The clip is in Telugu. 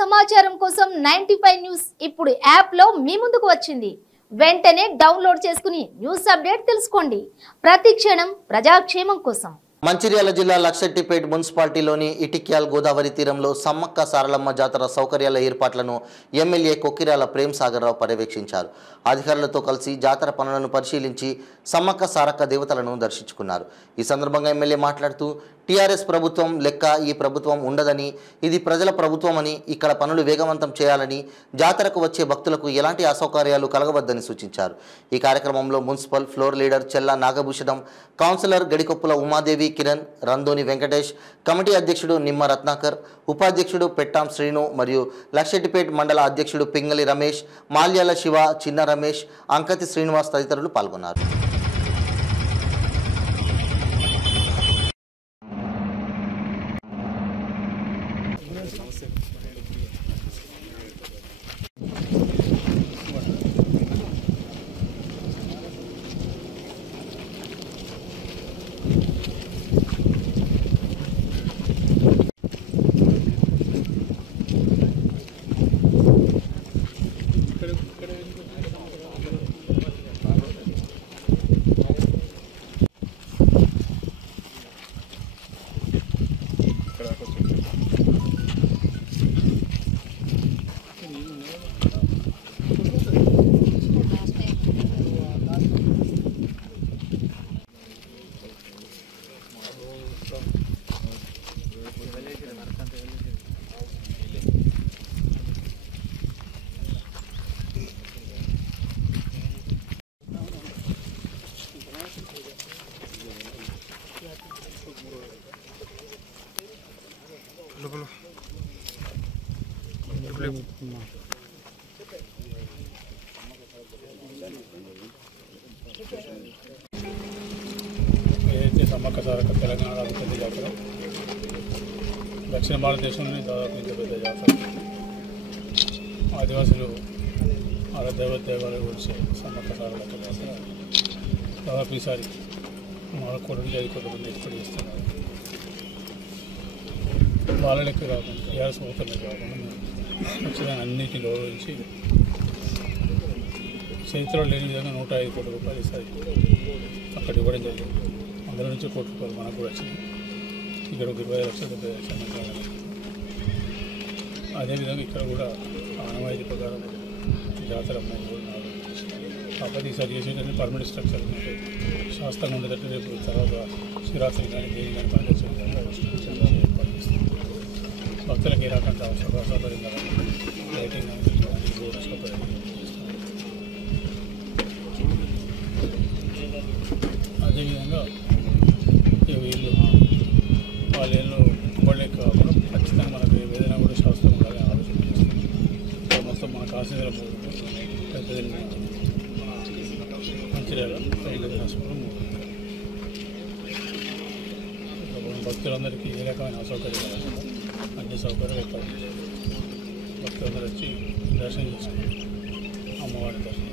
సమాచారం కోసం 95 న్యూస్ ఇప్పుడు యాప్ లో మీ ముందుకు వచ్చింది. వెంటనే డౌన్లోడ్ చేసుకుని న్యూస్ అప్డేట్ తెలుసుకోండి. ప్రతి క్షణం ప్రజాక్షేమం కోసం. మంచిర్యాల జిల్లా లక్షెట్టిపేట్ మున్సిపాలిటీలోని ఇటిక్యాల్ గోదావరి తీరంలో సమ్మక్క సారలమ్మ జాతర సౌకర్యాల ఏర్పాట్లను ఎమ్మెల్యే కొక్కిరాల ప్రేమ్ సాగర్ రావు పర్యవేక్షించారు. అధికారులతో కలిసి జాతర పనులను పరిశీలించి సమ్మక్క సారక్క దేవతలను దర్శించుకున్నారు. ఈ సందర్భంగా ఎమ్మెల్యే మాట్లాడుతూ టీఆర్ఎస్ ప్రభుత్వం లెక్క ఈ ప్రభుత్వం ఉండదని, ఇది ప్రజల ప్రభుత్వమని, ఇక్కడ పనులు వేగవంతం చేయాలని, జాతరకు వచ్చే భక్తులకు ఎలాంటి అసౌకర్యాలు కలగవద్దని సూచించారు. ఈ కార్యక్రమంలో మున్సిపల్ ఫ్లోర్ లీడర్ చెల్ల నాగభూషణం, కౌన్సిలర్ గడికొప్పుల ఉమాదేవి, కిరణ్, రందోని వెంకటేష్, కమిటీ అధ్యక్షుడు నిమ్మ రత్నాకర్, ఉపాధ్యక్షుడు పెట్టాం శ్రీను మరియు లక్షెట్టిపేట్ మండల అధ్యక్షుడు పింగళి రమేష్, మాల్యాల శివ, చిన్న రమేష్, అంకతి శ్రీనివాస్ తదితరులు పాల్గొన్నారు. ఏదైతే సమ్మక్క సారక్క తెలంగాణ అతిపెద్ద జాతర, దక్షిణ భారతదేశంలోనే దాదాపు ఇంత పెద్ద జాతర. ఆదివాసులు దేవాలయం వచ్చే సమ్మక్క సారక్క జాతర దాదాపు ఈసారి 4 కోట్ల నుంచి 5 కోట్ల మంది ఎక్స్పెక్ట్ చేస్తున్నారు. వాళ్ళ లెక్క కాకుండా టీఆర్ఎస్ ప్రభుత్వం లెక్క కాకుండా ఖచ్చితంగా అన్నిటిని గౌరవించి చరిత్రలో లేని విధంగా 105 కోట్ల రూపాయలు ఈసారి అక్కడ ఇవ్వడం జరిగింది. అందులో నుంచి 1 కోటి రూపాయలు మనకు కూడా వచ్చింది. ఇక్కడ ఒక 20 లక్షల 70 లక్షల. అదేవిధంగా ఇక్కడ కూడా ఆనవాయితీ ప్రకారం జాతర 3 రోజులు 4 రోజులు కాకపోతే ఈసారి చేసేటంటే పర్మనెంట్ స్ట్రక్చర్ శాస్త్రంగా ఉండేటట్టు రేపు తర్వాత శివరాత్రి కానీ దేని కానీ పనిచేసే విధంగా స్ట్రక్చర్ ఏర్పాటు చేస్తుంది. భక్తులకు ఏ రకంగా సౌకర్యం కానీ లైటింగ్ కానీ రోడ్ సౌకర్యం చేస్తున్నారు. అదేవిధంగా వీళ్ళు వాళ్ళ ఇళ్ళు ఇవ్వలే కాకుండా ఖచ్చితంగా మనకు ఏదైనా కూడా శాస్త్రం ఉండాలని ఆలోచన చేస్తుంది. మొత్తం మన కాశీల పెద్ద మంచిర్యాల హాస్పిటల్ భక్తులందరికీ ఏ రకమైన అసౌకర్యాలు కాకుండా అన్ని సౌకర్యాలు ఏర్పాటు చేశారు. భక్తులందరూ వచ్చి దర్శనం చేసుకుని అమ్మవారిని దర్శనం